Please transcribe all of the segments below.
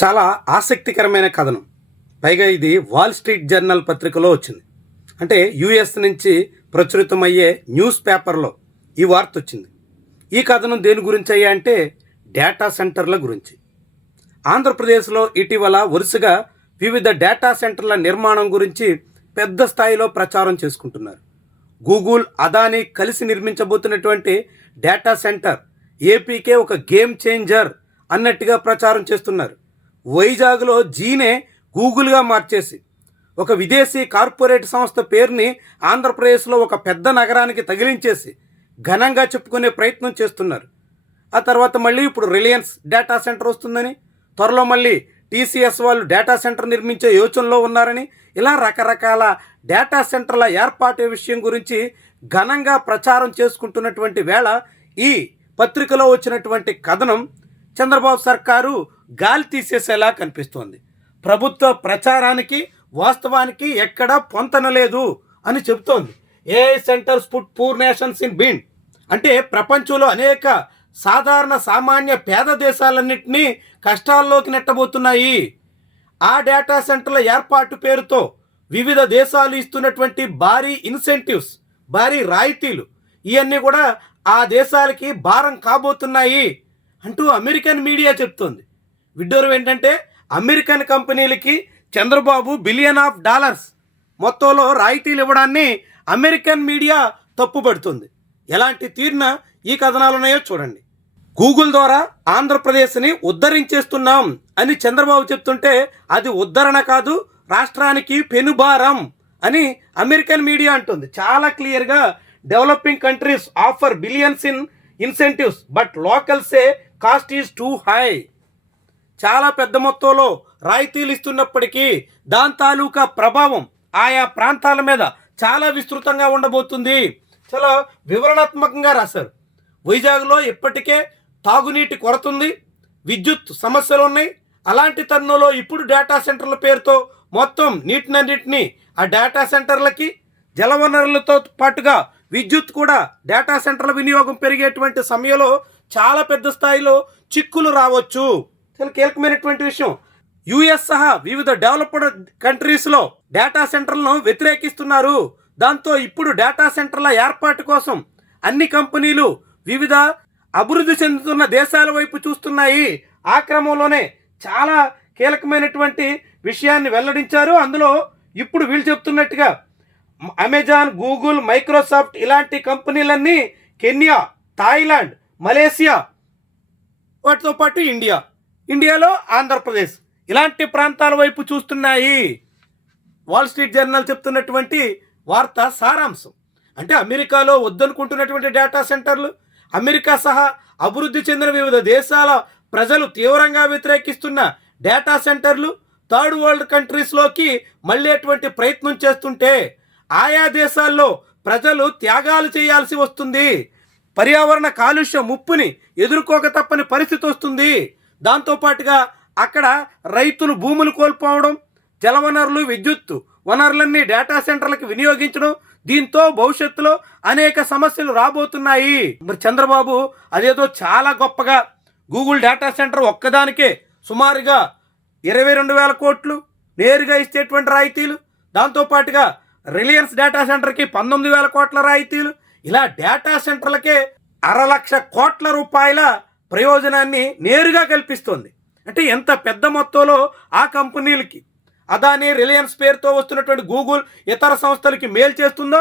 చాలా ఆసక్తికరమైన కథనం. పైగా ఇది వాల్ స్ట్రీట్ జర్నల్ పత్రికలో వచ్చింది. అంటే యుఎస్ నుంచి ప్రచురితమయ్యే న్యూస్ పేపర్లో ఈ వార్త వచ్చింది. ఈ కథనం దేని గురించి అయ్యా అంటే డేటా సెంటర్ల గురించి. ఆంధ్రప్రదేశ్లో ఇటీవల వరుసగా వివిధ డేటా సెంటర్ల నిర్మాణం గురించి పెద్ద స్థాయిలో ప్రచారం చేసుకుంటున్నారు. గూగుల్, అదానీ కలిసి నిర్మించబోతున్నటువంటి డేటా సెంటర్ ఏపీకే ఒక గేమ్ చేంజర్ అన్నట్టుగా ప్రచారం చేస్తున్నారు. వైజాగ్లో జీనే గూగుల్గా మార్చేసి ఒక విదేశీ కార్పొరేట్ సంస్థ పేరుని ఆంధ్రప్రదేశ్లో ఒక పెద్ద నగరానికి తగిలించేసి ఘనంగా చెప్పుకునే ప్రయత్నం చేస్తున్నారు. ఆ తర్వాత మళ్ళీ ఇప్పుడు రిలయన్స్ డేటా సెంటర్ వస్తుందని, త్వరలో మళ్ళీ టీసీఎస్ వాళ్ళు డేటా సెంటర్ నిర్మించే యోచనలో ఉన్నారని, ఇలా రకరకాల డేటా సెంటర్ల ఏర్పాటు విషయం గురించి ఘనంగా ప్రచారం చేసుకుంటున్నటువంటి వేళ ఈ పత్రికలో వచ్చినటువంటి కథనం చంద్రబాబు సర్కారు గాలి తీసేసేలా కనిపిస్తోంది. ప్రభుత్వ ప్రచారానికి వాస్తవానికి ఎక్కడా పొంతనలేదు అని చెబుతోంది. AI centres put poor nations in bind అంటే ప్రపంచంలో అనేక సాధారణ సామాన్య పేద దేశాలన్నింటినీ కష్టాల్లోకి నెట్టబోతున్నాయి. ఆ డేటా సెంటర్ల ఏర్పాటు పేరుతో వివిధ దేశాలు ఇస్తున్నటువంటి భారీ ఇన్సెంటివ్స్, భారీ రాయితీలు ఇవన్నీ కూడా ఆ దేశాలకి భారం కాబోతున్నాయి అంటూ అమెరికన్ మీడియా చెప్తోంది. విడ్డూరం ఏంటంటే అమెరికన్ కంపెనీలకి చంద్రబాబు $1 బిలియన్ మొత్తంలో రాయితీలు ఇవ్వడాన్ని అమెరికన్ మీడియా తప్పుపడుతుంది. ఎలాంటి తీరున ఈ కథనాలు ఉన్నాయో చూడండి. గూగుల్ ద్వారా ఆంధ్రప్రదేశ్ని ఉద్ధరించేస్తున్నాం అని చంద్రబాబు చెప్తుంటే అది ఉద్ధరణ కాదు, రాష్ట్రానికి పెనుభారం అని అమెరికన్ మీడియా అంటుంది. చాలా క్లియర్గా developing countries offer billions in incentives but లోకల్సే కాస్ట్ ఈజ్ టూ హై. చాలా పెద్ద మొత్తంలో రాయితీలు ఇస్తున్నప్పటికీ దాని తాలూకా ప్రభావం ఆయా ప్రాంతాల మీద చాలా విస్తృతంగా ఉండబోతుంది. చాలా వివరణాత్మకంగా రాశారు. వైజాగ్లో ఇప్పటికే తాగునీటి కొరత ఉంది, విద్యుత్ సమస్యలు ఉన్నాయి. అలాంటి తరుణంలో ఇప్పుడు డేటా సెంటర్ల పేరుతో మొత్తం నీటినన్నింటినీ ఆ డేటా సెంటర్లకి, జలవనరులతో పాటుగా విద్యుత్ కూడా డేటా సెంటర్ల వినియోగం పెరిగేటువంటి సమయంలో చాలా పెద్ద స్థాయిలో చిక్కులు రావచ్చు. చాలా కీలకమైనటువంటి విషయం. యుఎస్ సహా వివిధ డెవలప్డ్ కంట్రీస్లో డేటా సెంటర్లను వ్యతిరేకిస్తున్నారు. దాంతో ఇప్పుడు డేటా సెంటర్ల ఏర్పాటు కోసం అన్ని కంపెనీలు వివిధ అభివృద్ధి చెందుతున్న దేశాల వైపు చూస్తున్నాయి. ఆ క్రమంలోనే చాలా కీలకమైనటువంటి విషయాన్ని వెల్లడించారు. అందులో ఇప్పుడు వీళ్ళు చెప్తున్నట్టుగా అమెజాన్, గూగుల్, మైక్రోసాఫ్ట్ ఇలాంటి కంపెనీలన్నీ కెన్యా, థాయిలాండ్, మలేసియా, వాటితో పాటు ఇండియాలో ఆంధ్రప్రదేశ్ ఇలాంటి ప్రాంతాల వైపు చూస్తున్నాయి. వాల్ స్ట్రీట్ జర్నల్ చెప్తున్నటువంటి వార్త సారాంశం అంటే అమెరికాలో వద్దనుకుంటున్నటువంటి డేటా సెంటర్లు, అమెరికా సహా అభివృద్ధి చెందిన వివిధ దేశాల ప్రజలు తీవ్రంగా వ్యతిరేకిస్తున్న డేటా సెంటర్లు థర్డ్ వరల్డ్ కంట్రీస్లోకి మళ్ళేటువంటి ప్రయత్నం చేస్తుంటే ఆయా దేశాల్లో ప్రజలు త్యాగాలు చేయాల్సి వస్తుంది. పర్యావరణ కాలుష్య ముప్పుని ఎదుర్కోక తప్పని పరిస్థితి వస్తుంది. దాంతోపాటుగా అక్కడ రైతులు భూములు కోల్పోవడం, జలవనరులు, విద్యుత్ వనరులన్నీ డేటా సెంటర్లకు వినియోగించడం, దీంతో భవిష్యత్తులో అనేక సమస్యలు రాబోతున్నాయి. మరి చంద్రబాబు అదేదో చాలా గొప్పగా గూగుల్ డేటా సెంటర్ ఒక్కదానికే సుమారుగా 22,000 కోట్లు నేరుగా ఇచ్చేటువంటి రాయితీలు, దాంతోపాటుగా రిలయన్స్ డేటా సెంటర్కి 19,000 కోట్ల రాయితీలు, ఇలా డేటా సెంటర్లకే 1,00,000 కోట్ల రూపాయల ప్రయోజనాన్ని నేరుగా కల్పిస్తోంది. అంటే ఎంత పెద్ద మొత్తంలో ఆ కంపెనీలకి, అదానీ, రిలయన్స్ పేరుతో వస్తున్నటువంటి గూగుల్ ఇతర సంస్థలకి మేలు చేస్తుందో,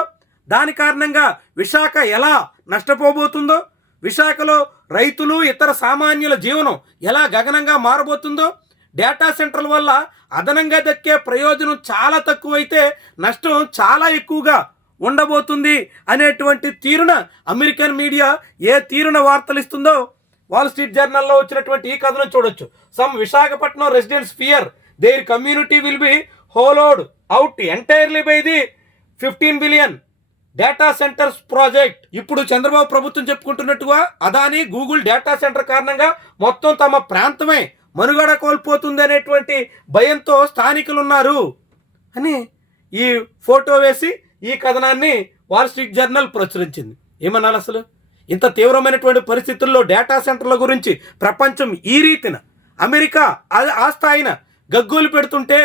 దాని కారణంగా విశాఖ ఎలా నష్టపోబోతుందో, విశాఖలో రైతులు ఇతర సామాన్యుల జీవనం ఎలా గగనంగా మారబోతుందో, డేటా సెంటర్ల వల్ల అదనంగా దక్కే ప్రయోజనం చాలా తక్కువైతే నష్టం చాలా ఎక్కువగా ఉండబోతుంది అనేటువంటి తీరున అమెరికన్ మీడియా ఏ తీరున వార్తలు ఇస్తుందో వాల్ స్ట్రీట్ జర్నల్లో వచ్చినటువంటి ఈ కథను చూడొచ్చు. Some Visakhapatnam residents fear their community will be hollowed out entirely by the 15 billion data centres project. ఇప్పుడు చంద్రబాబు ప్రభుత్వం చెప్పుకుంటున్నట్టుగా అదానీ, గూగుల్ డేటా సెంటర్ కారణంగా మొత్తం తమ ప్రాంతమే మనుగడ కోల్పోతుంది అనేటువంటి భయంతో స్థానికులు ఉన్నారు అని ఈ ఫోటో వేసి ఈ కథనాన్ని వాల్ స్ట్రీట్ జర్నల్ ప్రచురించింది. ఏమన్నాను అసలు? ఇంత తీవ్రమైనటువంటి పరిస్థితుల్లో డేటా సెంటర్ల గురించి ప్రపంచం ఈ రీతిన అమెరికా ఆ స్థాయిన గగ్గోలు పెడుతుంటే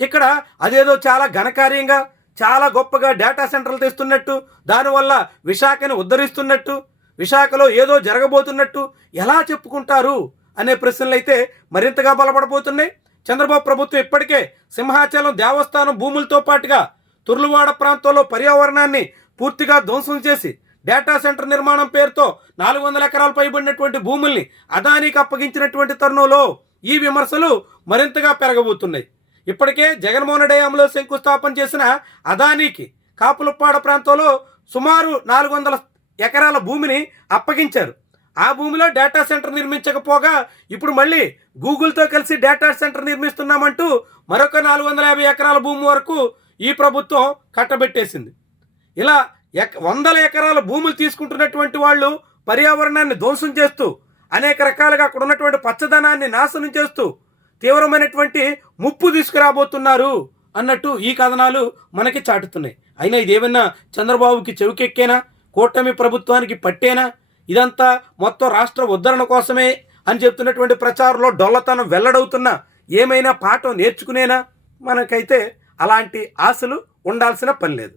ఇక్కడ అదేదో చాలా ఘనకార్యంగా చాలా గొప్పగా డేటా సెంటర్లు తెస్తున్నట్టు, దానివల్ల విశాఖని ఉద్ధరిస్తున్నట్టు, విశాఖలో ఏదో జరగబోతున్నట్టు ఎలా చెప్పుకుంటారు అనే ప్రశ్నలు అయితే మరింతగా బలపడబోతున్నాయి. చంద్రబాబు ప్రభుత్వం ఇప్పటికే సింహాచలం దేవస్థానం భూములతో పాటుగా తుర్లువాడ ప్రాంతంలో పర్యావరణాన్ని పూర్తిగా ధ్వంసం చేసి డేటా సెంటర్ నిర్మాణం పేరుతో 400 ఎకరాలు పైబడినటువంటి భూముల్ని అదానికి అప్పగించినటువంటి తరుణంలో ఈ విమర్శలు మరింతగా పెరగబోతున్నాయి. ఇప్పటికే జగన్మోహన్ రెడ్డి హయాంలో శంకుస్థాపన చేసిన అదానికి కాపులప్పాడ ప్రాంతంలో సుమారు 400 ఎకరాల భూమిని అప్పగించారు. ఆ భూమిలో డేటా సెంటర్ నిర్మించకపోగా ఇప్పుడు మళ్ళీ గూగుల్తో కలిసి డేటా సెంటర్ నిర్మిస్తున్నామంటూ మరొక 450 ఎకరాల భూమి వరకు ఈ ప్రభుత్వం కట్టబెట్టేసింది. ఇలా వందల ఎకరాల భూములు తీసుకుంటున్నటువంటి వాళ్ళు పర్యావరణాన్ని ధ్వంసం చేస్తూ అనేక రకాలుగా అక్కడ ఉన్నటువంటి పచ్చదనాన్ని నాశనం చేస్తూ తీవ్రమైనటువంటి ముప్పు తీసుకురాబోతున్నారు అన్నట్టు ఈ కథనాలు మనకి చాటుతున్నాయి. అయినా ఇదేమన్నా చంద్రబాబుకి చెవికెక్కేనా, కూటమి ప్రభుత్వానికి పట్టేనా, ఇదంతా మొత్తం రాష్ట్ర ఉద్ధరణ కోసమే అని చెప్తున్నటువంటి ప్రచారంలో డొల్లతనం వెల్లడవుతున్నా ఏమైనా పాఠం నేర్చుకునేనా? మనకైతే అలాంటి ఆశలు ఉండాల్సిన పని లేదు.